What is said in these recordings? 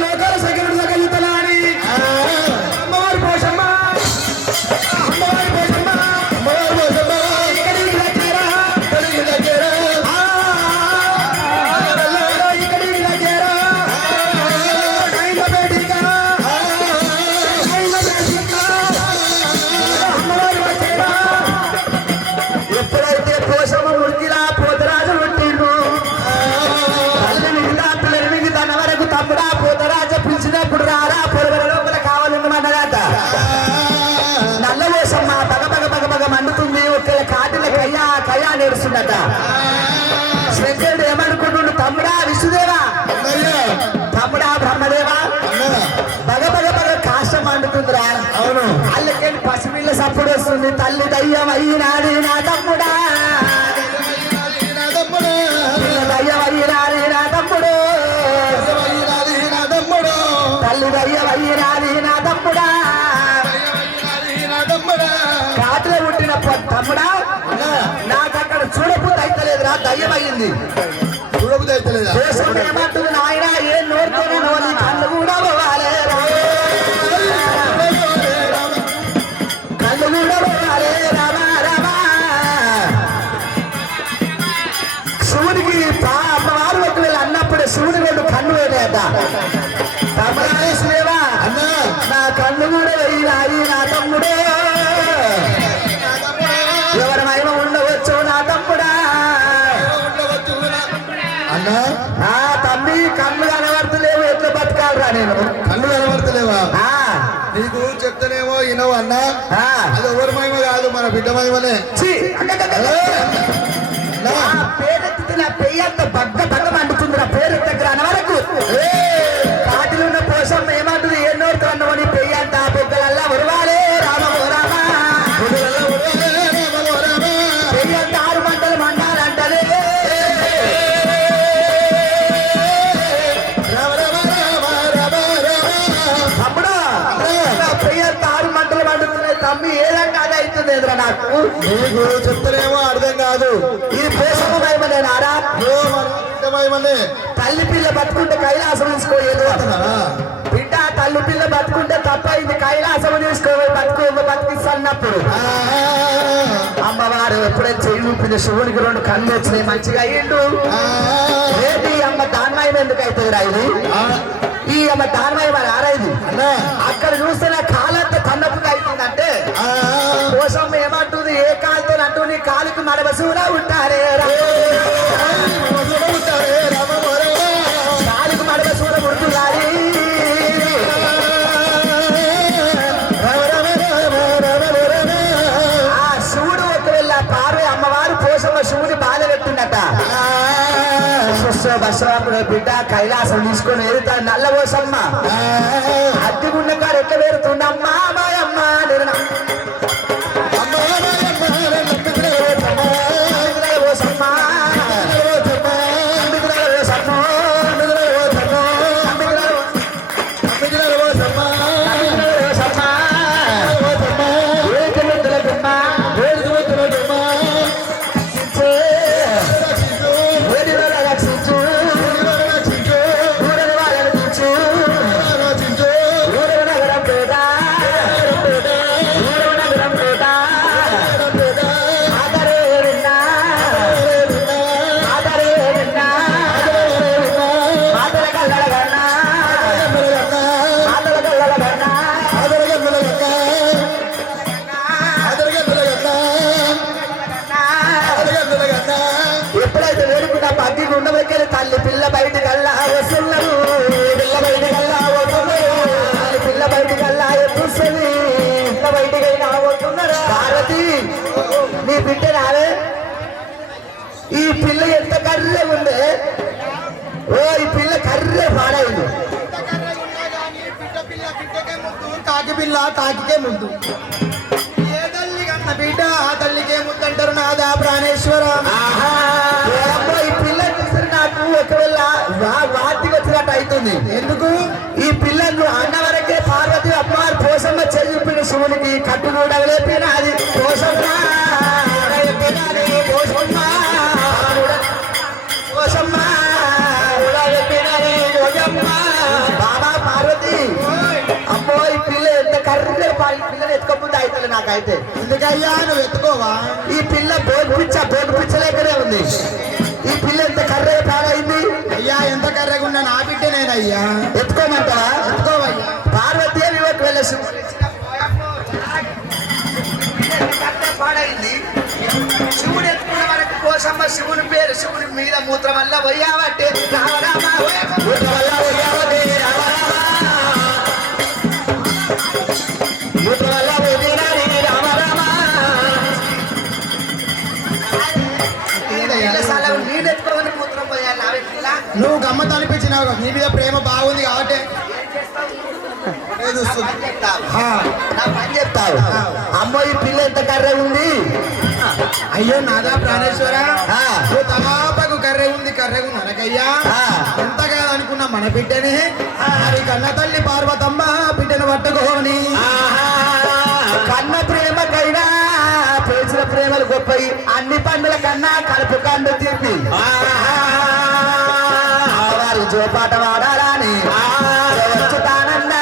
లోకాల సెక్యూరిటీ సగలుతలా అని అమ్మవారి పోషమ్మ అమ్మవారి పోషమ్మ అమ్మవారి పోషమ్మ ఇక్కడికి దగ్గర ఇక్కడికి దగ్గర ఇక్కడికి దగ్గర అమ్మవారి వచ్చేరా ఎప్పుడైతే పోషమ్మ ఉడికిలా పోతరాజు పుట్టిండు తల్లి మిగతా పిల్లలు మిగతాన్న వరకు తమ్ముడా పోతరాజు పిలిచినప్పుడు రారా పొరగల లోపల కావాలన్నమాట నల్ల పోషమ్మ బగ బగ బగ బగ మండుతుంది ఒక్కళ్ళ కాటిల కయ్యా కయ్యా నేడుస్తుందట శంకరుడు ఏమనుకుంటుండు తమ్ముడా విష్ణుదేవా తమ్ముడా బ్రహ్మదేవా బగ బగ బగ కాష్టం మండుతుందిరా అవును వాళ్ళకెళ్ళి పసిపిల్ల సప్పుడు వస్తుంది తల్లి దయ్యం అయ్యినాడి నా తమ్ముడా దయ్యం అయ్యినాడి నా తమ్ముడు తల్లి దయ్యం అయ్యినాడి నా తమ్ముడా కాటిలో పుట్టిన తమ్ముడా నాకు అక్కడ చూడబుద్ధి అయితలేదురా దయ్యం అయ్యింది చూడబుద్ధి అయితలేదా దేశం ఏమంటుంది నాయన ఏ నోరుతోనే నోని కళ్ళు కూడా పోవాలి కళ్ళు కూడా పోవాలి రామా రామా శివుడికి అమ్మవారు ఒకవేళ అన్నప్పుడు శివుడి రెండు కన్ను వేయలేట తమ్ముడేవా అన్న నా కన్ను కూడా వెయ్యి నా తమ్ముడే ఎవరి మహిమ ఉండవచ్చు నా తమ్ముడా అన్న ఆ తమ్మి కన్ను కనబడతలేవు ఎట్లా బతకాలరా నేను కళ్ళు కనబడతలేవా ఆ నీకు చెప్తానేమో వినవు అన్న ఆ అది ఎవరి మహిమ కాదు మన బిడ్డ మహిమనే ఛీ! ఆ పేరెత్తితే నా పెయ్యంత బగ్గ బగ్గ మండుతుంది నా పేరు దగ్గర అన్న వరకు కాటిలో ఉన్న పోషం ఏమంటుంది ఏ నోరుతో అన్నమని పెయ్యంత బొగ్గలల్లా ఉరవాలే రామో రామ పెయ్యంత 6 మంటలు మండాలంటలే తమ్ముడు నా పెయ్యంత 6 మంటలు మండుతున్నాయి తమ్మి ఏదంటే అది అవుతుంది ఎదురా నాకు నీకు చెప్తానేమో అర్థం కాదు ఇది పోషమ్మ మహిమనేనారా మన బిడ్డ మహిమనే తల్లి పిల్ల బతుకుంటే కైలాసం తీసుకోలేదు బిడ్డ తల్లి పిల్ల బతుకుంటే తప్ప ఇది కైలాసం తీసుకోవాలి బతికిస్తున్నప్పుడు అమ్మవారు ఎప్పుడైతే చెయ్యి ఊపింది శివునికి 2 కళ్ళు వచ్చినాయి మంచిగా అయ్యిండు ఏంటి అమ్మ దాన్మయం ఎందుకు అవుతుంది ఇది ఈ అమ్మ దాన్మయం అని ఆరైది అక్కడ చూస్తే నా కాలంతా తన్నపుగా అవుతుందంటే పోషమ్మ ఏమంటుంది ఏ కాలుతో అంటూ నీ కాలుకు మడవసూలా ఉంటారే కాలుకు మడవసూల ఉడుతులారి ఆ శివుడు ఒకవేళ పార్వే అమ్మవారు పోషమ్మ శివుని బాధ పెట్టిందట బసవాపుడు బిడ్డ కైలాసం తీసుకొని వెళ్తాడు నల్ల పోసమ్మ అద్దెకున్న కారు ఎట్లా పెడుతుండమ్మా మాయమ్మ నేను ఎప్పుడైతే వేడుకున్న పగ్గి గుండ దగ్గర తల్లి పిల్ల బయటకల్లా వస్తున్నారు పిల్ల బయటకల్లా వస్తున్నారు తల్లి పిల్ల బయటకల్లా ఎప్పుస్తుంది పిల్ల బయటకైనా వస్తున్నారు భారతి నీ బిడ్డ రావే ఈ పిల్ల ఎంత కర్రే ఉంది ఓ ఈ పిల్ల కర్రే పాడైంది కాకి పిల్ల కాకికే ముద్దు ఏ తల్లి కన్న బిడ్డ ఆ తల్లికే ముద్దంటారు నాదా ప్రాణేశ్వర ఈ పిల్ల చూసి నాకు ఒకవేళ వాటికి వచ్చినట్టు అవుతుంది ఎందుకు ఈ పిల్లలు అన్న వరకే పార్వతి అమ్మవారు పోసమ్మ చెల్లిపిన శివునికి కట్టు కూడా లేపిన అది పోసమ్మ పోసమ్మ పోసమ్మ కూడా చెప్పినది నాకైతే. ఎందుకయ్యా నువ్వు ఎత్తుకోవా? ఈ పిల్ల బోగు పిచ్చలేకనే ఉంది. ఈ పిల్ల ఎంత కర్రే పాడైంది. అయ్యా ఎంత కర్రెగా ఉన్నా నా బిడ్డనేనయ్యా. ఎత్తుకోమంటావా? ఎత్తుకోవయ్యా. పార్వతీదేవి వైపు వెళ్ళే పాడైంది. శివుడు ఎత్తుకున్న వరకు కోసమ్మ శివుని పేరు శివుని మీద మూత్రం వల్ల పోయావట్టే రామరామ మూత్రం వల్ల పోయావటే రామరామ మూత్రం వల్ల పోయినాని రామరామ నీళ్ళు ఎత్తుకోమని మూత్రం పోయాలి నా వ్యక్తిలా. నువ్వు గమ్మత్ అనిపించినావు. నీ మీద ప్రేమ బాగుంది కాబట్టి నా పని చెప్తావు. అమ్మో ఈ పిల్ల ఎంత కర్ర ఉంది. అయ్యో నాదా ప్రాణేశ్వర, నువ్వు తమాపకు కర్రె ఉంది నరకయ్యా. ఎంతగా అనుకున్నా మన బిడ్డని మరి కన్న తల్లి పార్వతమ్మ బిడ్డను పట్టుకోని. కన్న ప్రేమకైనా పేసిన ప్రేమలు గొప్పయి. అన్ని పండుల కన్నా కలుపు కండు తీపి. వారి జోపాట వాడాలని జోచుతానంద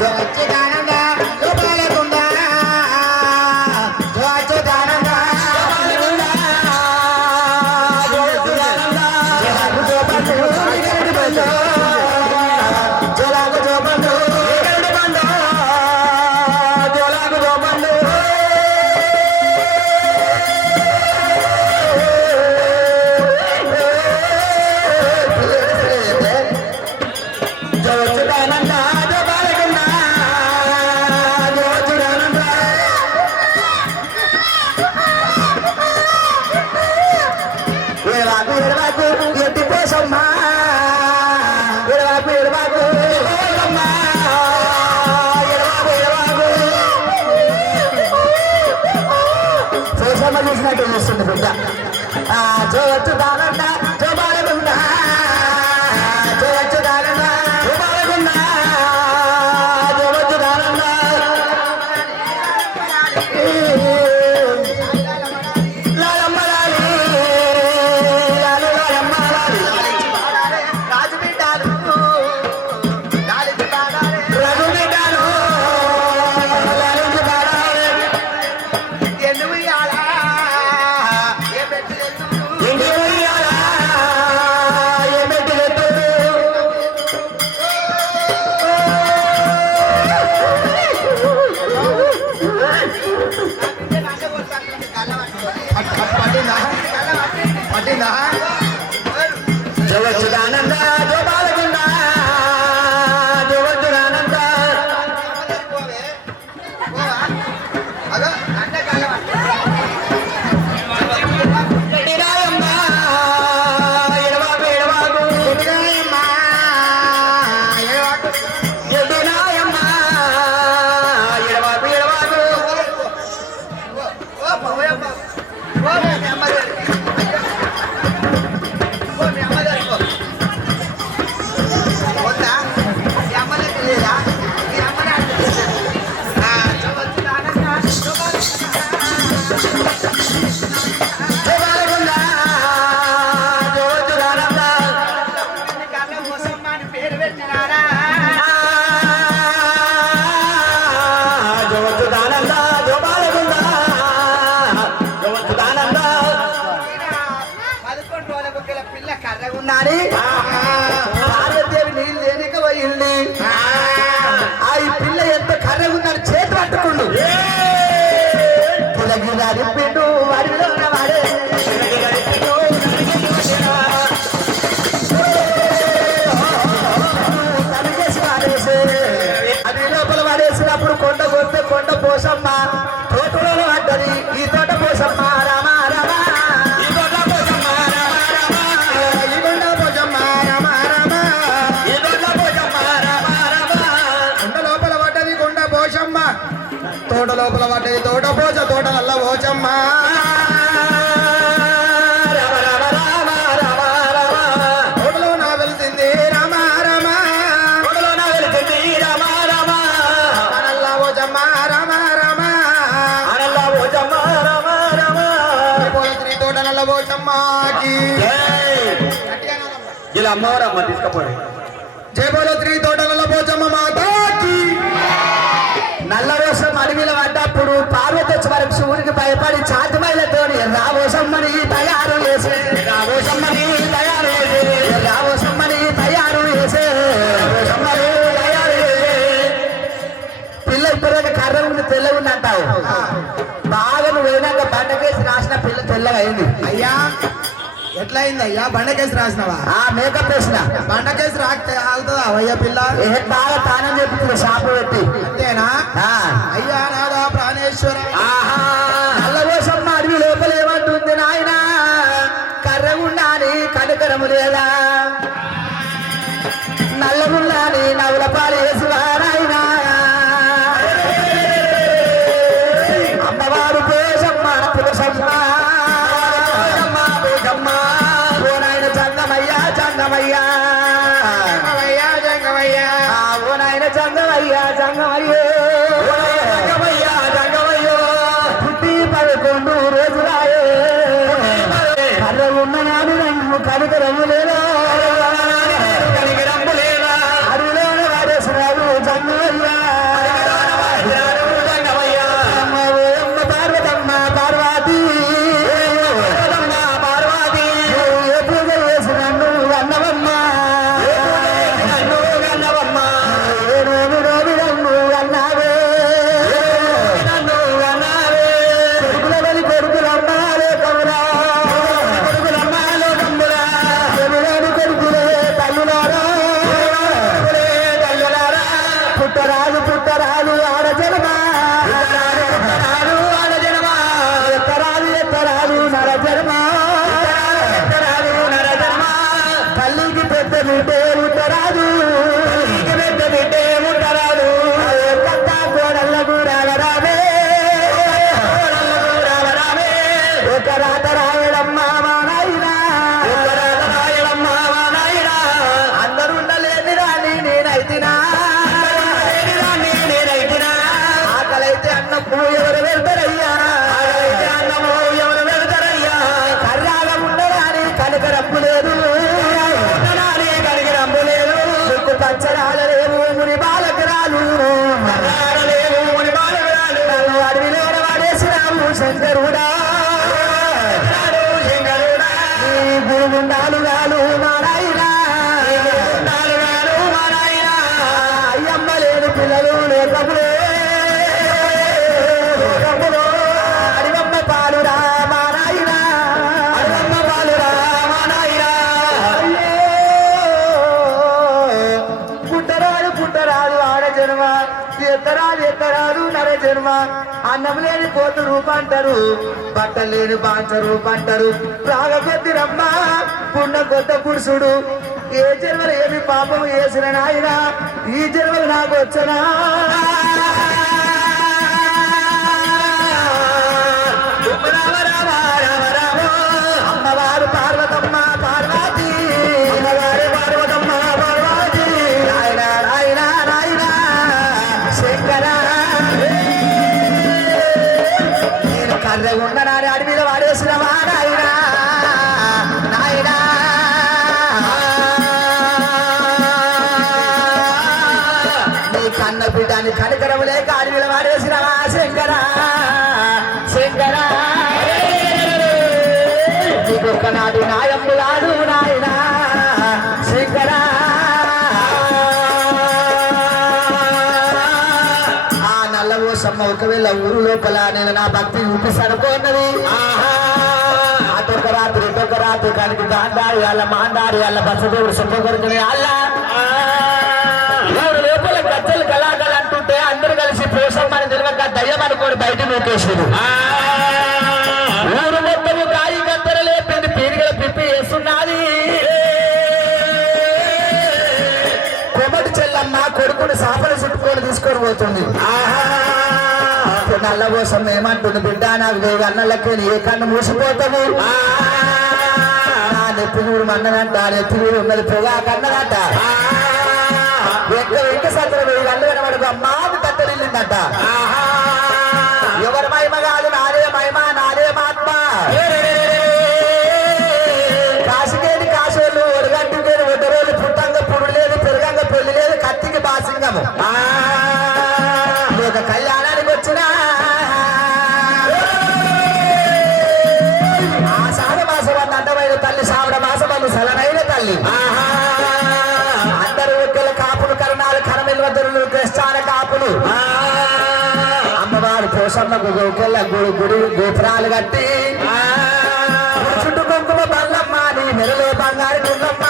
జోచుతానంద జోపాలకుందా జోచుతానంద జోలాగు జోపండు జోలాగు జోపండు చూసినట్టు చూస్తుంది బిడ్డ. జోచుదానంద జోబాలగుండా జోచుదానంద జోబాలగుండా జోచుదానంద రాజు బిడ్డాలు రఘు బిడ్డాలు పట్టిందా? జోచుదానంద జోబాలగుండా జోచుదానంద ఎడిరాయమ్మ ఎడవాకు ఎడవాకు ఎడిరాయమ్మ ఎడిరాయమ్మ ఎడవాకు ఎడవాకు పార్వతీదేవి నీళ్ళు లేనిక పోయింది. ఆ ఈ పిల్ల ఎంత కర్రగున్నాడు చేతి పట్టుకుండు పిండు వాడిలో వాడే అది లోపల వాడేసినప్పుడు కొండ కొడితే కొండ పోసమ్మ తోటలో పడ్డది. ఈ తోట పోసమ్మ రామ రామ తోట లోపల పడ్డది తోట పోచ తోట నల్ల పోచమ్మ. తోటలో నా వెళ్తుంది రామ రామ తోటలో నా వెళ్తుంది రామ రామ అనల్లా పోచమ్మ రామ రామ అనల్లా పోచమ్మ రామ రామ శ్రీ తోట నల్ల పోచమ్మకి ఇలా అమ్మవారమ్మ తీసుకపోయి జయబోలో శ్రీ తోట నల్ల పోచమ్మ మాతాకి. నల్ల వేషం అడవిలో పడ్డప్పుడు పార్వతి పడి చాతి మైలతోని రావోసమ్మని తయారు చేసే రావోసమ్మని తయారు చేసే రావోసమ్మని తయారు చేసే రావోసమ్మని తయారు చేసే పిల్ల ఇప్పటిదాకా కర్ర ఉంది తెల్ల ఉంది అంటావు బాగా నువ్వు పోయినాక బండకేసి రాసిన పిల్ల తెల్లగా అయింది అయ్యా ఎట్లా అయింది అయ్యా బండకేసి రాసినవా ఆ మేకప్ వేసిన బండకేసి రాకపోతే ఆగుతుందా అయ్యా పిల్ల బాగా తానం చెప్తుంది షాపు పెట్టి అంతేనా ఆ. అయ్యా నాదా ప్రాణేశ్వర ఆహా నల్లవోసమ్మ అడవి లోపల ఏమంటుంది నాయన కర్రగుండాని కనికరము లేదా నల్లగుండాని నవ్వుల పాలు వేసివా నాయన అమ్మవారు పోసమ్మ పులసమ్మ పోసమ్మ ఓ నాయన చంగమయ్యా చంగమయ్యా జంగమయ్యా జంగమయ్యా ఓ నాయన చంగమయ్యా చంగమయ్యో చంగమయ్యా చంగమయ్యో పుట్టి 11 రోజులాయే కర్ర ఉన్న నాడు నన్ను కనికరము లేదా కనికరము లేదా అడుగులోన వాడేసినాడు చంగమయ్యా చంగమయ్యా అమ్మ పార్వతమ్మ పార్వతి పార్వతి ఏ పూజ చేసి నన్ను అన్నవమ్మ అన్నవమ్మ నన్ను అన్నావే నన్ను అన్నావే కొడుకుల బలి కొడుకులమ్మాలే కమురా కొడుకులమ్మాలే కమ్మురా ఎవరేని కొడుకులే తల్లులారా తల్లులారా పుట్టరాజు పుట్టరాజు ఆడ జనమా పుట్టరాజు ఆడ జనమా ఎత్తరాజు ఎత్తరాజు నర జనమా ఎత్తరాజు నర జనమా తల్లికి పెద్ద బిడ్డే ఉత్తరాజు తల్లికి పెద్ద బిడ్డే ఉత్తరాజు కట్ట కోడళ్ళకు రాగరామే రాగరామే ఒక రాత రాయడమ్మ మా నాయన ఒక రాత రాయడమ్మ మా నాయన అందరూ ఉండలేని రాని నేనైతినా నేనైతినా ఆకలైతే అన్నము ఎవరు వెళ్తారయ్యా ఆకలైతే అన్నము ఎవరు వెళ్తారయ్యా కర్రాగ ఉండరాని కనకరప్పు లేదు ఉండరాని కనకరప్పు లేదు ముక్కు పచ్చరాలలేవు ముని బాలకరాలు లేవు ముని బాలకరాలు నన్ను అడవిలో వాడేసినావు శంకరుడా శంకరుడా నీ గురుగుండాలు గాలు నారాయణ గురుగుండాలు గాలు నారాయణ అయ్యమ్మ లేని పిల్లలు లేకములే లేకములో అడివమ్మ పాలు రామారాయణ అడివమ్మ పాలు రామారాయణ పుట్టరాదు పుట్టరాదు ఆడ జన్మ ఎత్తరాదు ఎత్తరాదు నర జన్మ అన్నం లేని కోతు రూపంటారు బట్టలు లేని బాంచ రూపంటారు రాగ కొద్ది రమ్మ పున్న కొత్త పురుషుడు ఏ జన్మలు ఏమి పాపం చేసిన నాయన ఈ జన్మలు నాకు వచ్చనా రామ రామ రామ రామ అమ్మవారు పార్వతమ్మ పార్వతి అమ్మవారు పార్వతమ్మ పార్వతి నాయన నాయన నాయన శంకర నేను కర్ర ఉండనాని అడవిలో వాడేసిన మా నాయన నాయన నీ కన్న బిడ్డని కనికరము లేక అడవిలో వాడేసిన మా శంకర శంకర నీకొక్కనాడు నాయమ్ము నాడు నాయన శంకర ఆ నల్లవోసమ్మ ఒకవేళ ఊరు లోపల నేను నా భక్తి చూపిస్తానుకోన్నది అటొక రాత్రి ఇటొక రాత్రి కనుక గాంధారి వాళ్ళ మాందారి వాళ్ళ బసదేవుడు సొమ్మ కొడుకుని వాళ్ళ ఊరు లోపల గజ్జలు కళాకళ అంటుంటే అందరూ కలిసి పోసమ్మని తెలియక దయ్యం అనుకోని బయట నూకేసాడు ఊరు మొత్తము గాయి గంతర లేపింది పీరిగల పిప్పి వేస్తున్నది కొమ్మటి చెల్లమ్మ కొడుకుని సాపలు చుట్టుకొని తీసుకొని పోతుంది నల్ల కోసం ఏమంటుంది బిడ్డ నాకు వేగ అన్నలకి ఏ కన్ను మూసిపోతావు నెత్తినూరు మన్నదంట నెత్తినూరు ఉన్నది పొగా కన్నదంట వెంక సత్రం వేగ అల్లు కనబడకు అమ్మాది కత్తెళ్ళిందంట ఎవరి మహిమ కాదు నాదే మహిమ నాదే మాత్మ కాశికేని కాశోళ్ళు ఒడిగంటికేని ఒడ్డరోళ్ళు పుట్టంగా పురుడు లేదు పెరుగంగా పెళ్లి లేదు కత్తికి బాసింగము ఒక కళ్యాణానికి వచ్చిన పాన కాపులు అమ్మవారు పోషమ్మకు గోకెళ్ళ గుడి గోపురాలు కట్టి చుట్టు కుంకుమ బంగమ్మ నీ మెరలో బంగారు కుంగమ్మ